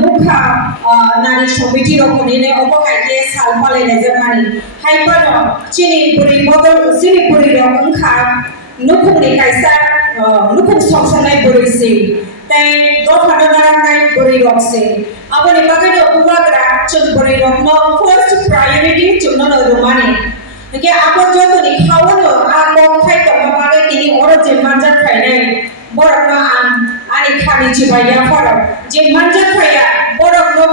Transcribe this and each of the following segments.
Nukha nari shobiti rokonine obokaike salpale nezermani haipano chini puri model sini puri rokongkha nukung ni kaisa nukung somsanai puri si tai do phadonai puri rokse aboni bagai do bubagra chung puri rokno first priority chungno no rumani ke abo joto ni khawano abo khai to bagai tini oro je manjar khainai borokno ani khani chibaya faro je manjar khaya borokno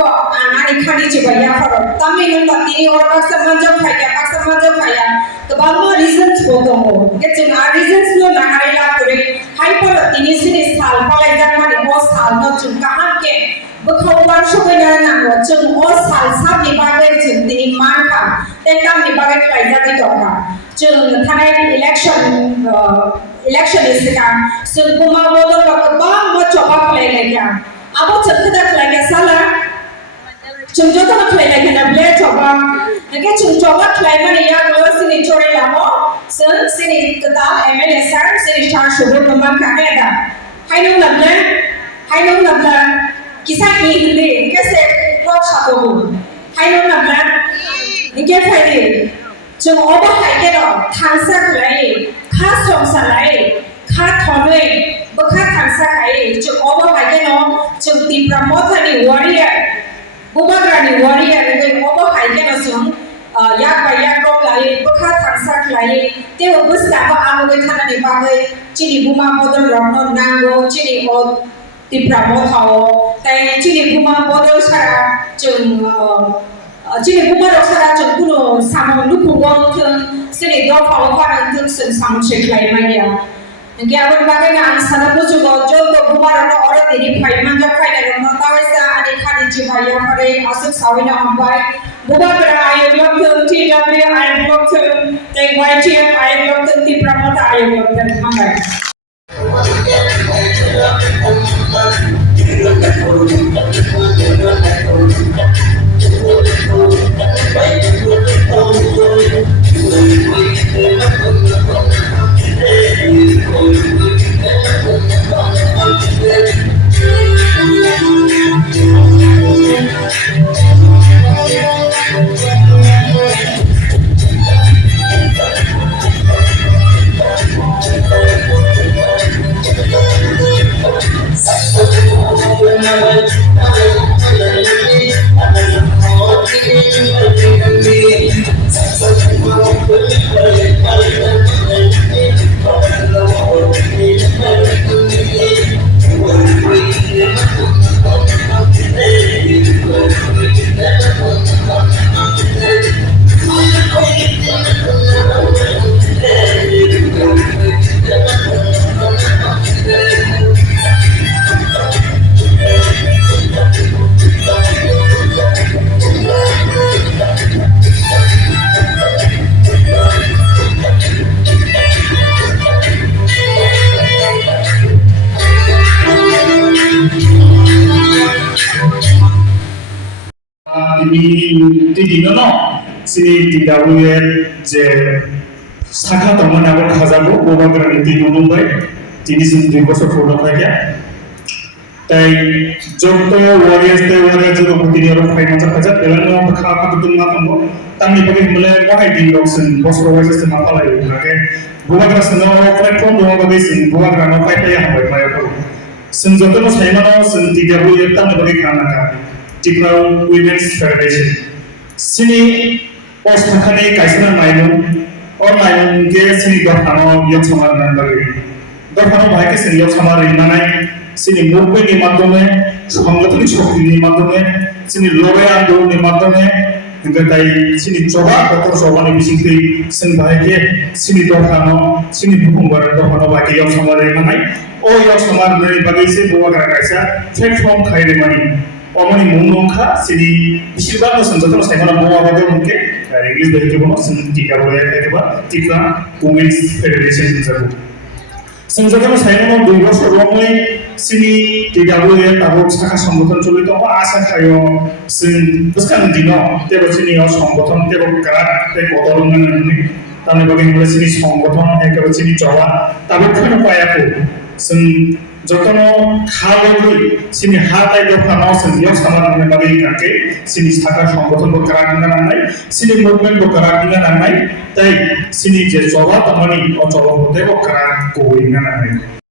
ani khani chibaya faro tamil no tini oro paksa manjar khaya to bangma reasons botongo ke chung a reasons no nahari la pure hyper tini sini sal palaijak mani o sal no chung kahan ke bukhawan shobena nango chung o sal sab ni bagai chung tini manka tekam ni bagai khaija ki toka chung thanai election is ka sun kuma bodo ka ba mo choba khlai le kya abo chakda khlai kya sala chung joto khlai le kya ble choba ke chung choba khlai mani ya glo sini charilam sun sini kata mla sar sini char shubho number ka heda hainung labla kisa ki le kese rwchap hainung labla nike phaide chung oba haike do thansa khlai kha somsa lai kha thonwe bakha thansa khai chung oba haike no chung Tipra motha ni warrior bubagra ni warrior ne oba haike no chung yak ba yak ro lai bakha thansa khai te obusta ba amoge thana ni bagai chini buma bodol rokno nango chini o Tipra motha o tai chini buma bodol sara chung chini buma ro sara chung kuno samo lupugong thung sini do phaw pharan thung sun sam cheklai mania nge abon bagai na ansana bujugo joto buma ro ora tini phai manja phai na ro tawisa ani khani jibaya pare asuk sawina ambai buba pra I love TWF I love the rwchap I love the Tipra motha I love the ambai sini TWF je sakha tomon abon khajago bobagra niti numbai tini sin 2 বছর পূর্ণ হয়ে গেছে তাই যত warriors जो tini ro phai ma khaja belano kha kha tung ma tambo tamni bagi mule bahai din loksen bosro wajah se ma palai lage bobagra sno platform do bagi sin bobagra no phai phai hambai mai ko sin joto no saimano sin TWF tamni bagi khana ka Tipra Women's Federation sini post khane kaisana mainu or mainu ke sini dokhano yok samar nandari dokhano bhaike sini yok samar rinanai sini movement ni madhyome সংগঠন শক্তি ni madhyome sini লড়াই আন্দোলন ni madhyome ngai sini coba kotor coba ni bisingri sin bhaike sini dokhano sini bukumbar dokhano bhaike yok samar rinanai o yok samar ni bagai se boagra kaisa platform khaire mani omoni mwng sini bisibag no sanjata no saimana mo abade mungke English bahike bono sin TWF ekeba Tipra Women's Federation jago sanjata no saimana 2 বছর romoi sini TWF tabok sakha সংগঠন চলিত ও আশা খায়ো sin buskan dino tebo sini o সংগঠন tebo karat te kotolungan ni tamne bagi mule sini সংগঠন ekeba sini coba tabok khano payako sin যতনো খাগৈ সিনি হাতাই দফানাও সিনিও সামান্য বাগে কাকে সিনি সাকা সংগঠন বো কারাগনা নানাই সিনি মুভমেন্ট বো কারাগনা নানাই তাই সিনি যে জবা তমনি ও জবা হতে বো কারাগ কই নানাই